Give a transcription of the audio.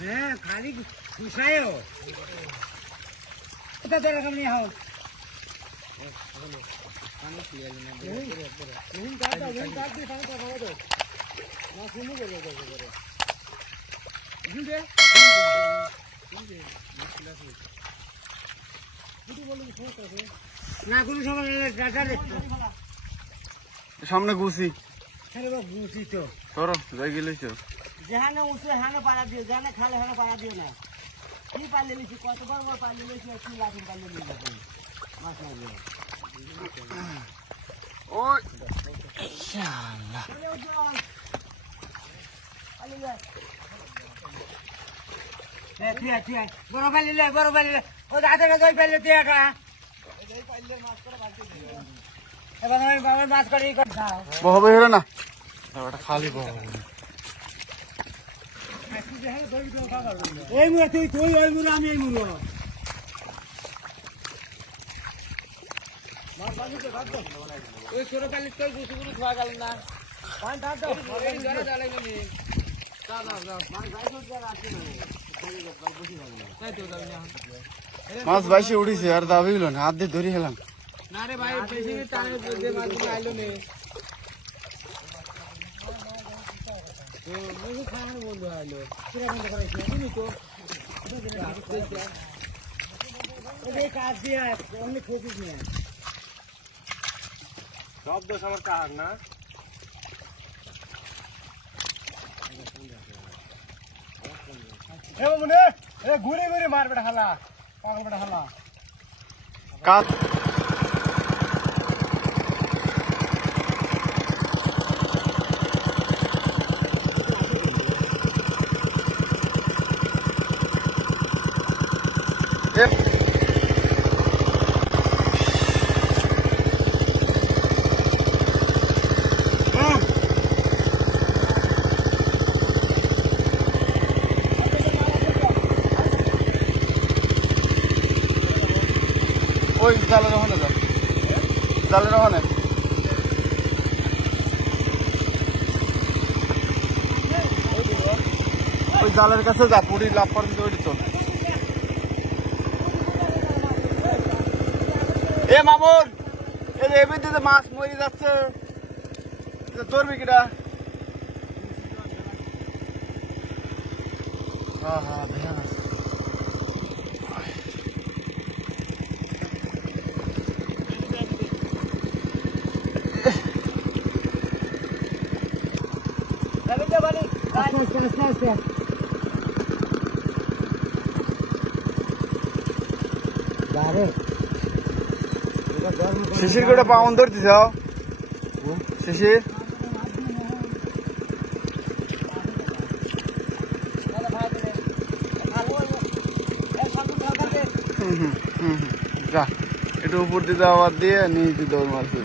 হ্যাঁ খালি খুশায়ও এটা তো রকম নিয়ে হও পানি পিয়াল না হুন কাটা হুন কাটতে পানি তো বাবা তো না শুনে বলে করে হুন দে না কোনো সময় টাটা দেখতে সামনে গুছি আরে বাবা গুছি তো ধরো যাই গেলেছ যেখানে উঠে হানে পাড়া দিও যেখানে খালে হানে পাড়া দিও না কি পারলে লিখি কতবার বল পারলে লিখি কি লাঠিন পারলে নিয়ে যাবে মাছ মারবে ওই ইনশাআল্লাহ ঠিক বড় পাইলে ও দাঁতে দই পাইলে তুই একা এবার আমি বাবার মাছ করে বহবে হলো না ওটা খালি বহবে এই মুড়া তুই ওই মুড়া আমি এই মুড়ো ওই ছোট কালি তুই গুছুগুলো খাওয়া গেল না পান দাও ঘরে জ্বালাই নি মাছ বাইশে উঠিছে আর দাবি হলো না হাত দিয়ে ধরে খেলাম না রে ভাই বেশি টাইম যে মাছগুলো আইলো নে তো মুখে খাওয়ানো বন্ধ হলো পুরো বন্ধ করাইছি তুমি তো এই কাজ দিয়ে অনেক ফোকাস নিয়ে সব দোষ আমার কাহার না এ মনে এ ঘুরে ঘুরে মার বেটা হালা পাগল বেটা হালা কাজ ওই জালের ওখানে যা জালের ওখানে ওই জালের কাছে যা পুরি লাভ করে দিতে ওইটি চল এ মামুন এই এমনিতে মাছ মরে যাচ্ছে ধরবি কিনা হ্যাঁ হ্যাঁ দেখা যাচ্ছে শিশির করে পাউন ধরতে যাও শিশির যা একটু উপর দিয়ে আবার দিয়ে নিয়ে দৌড় মারছে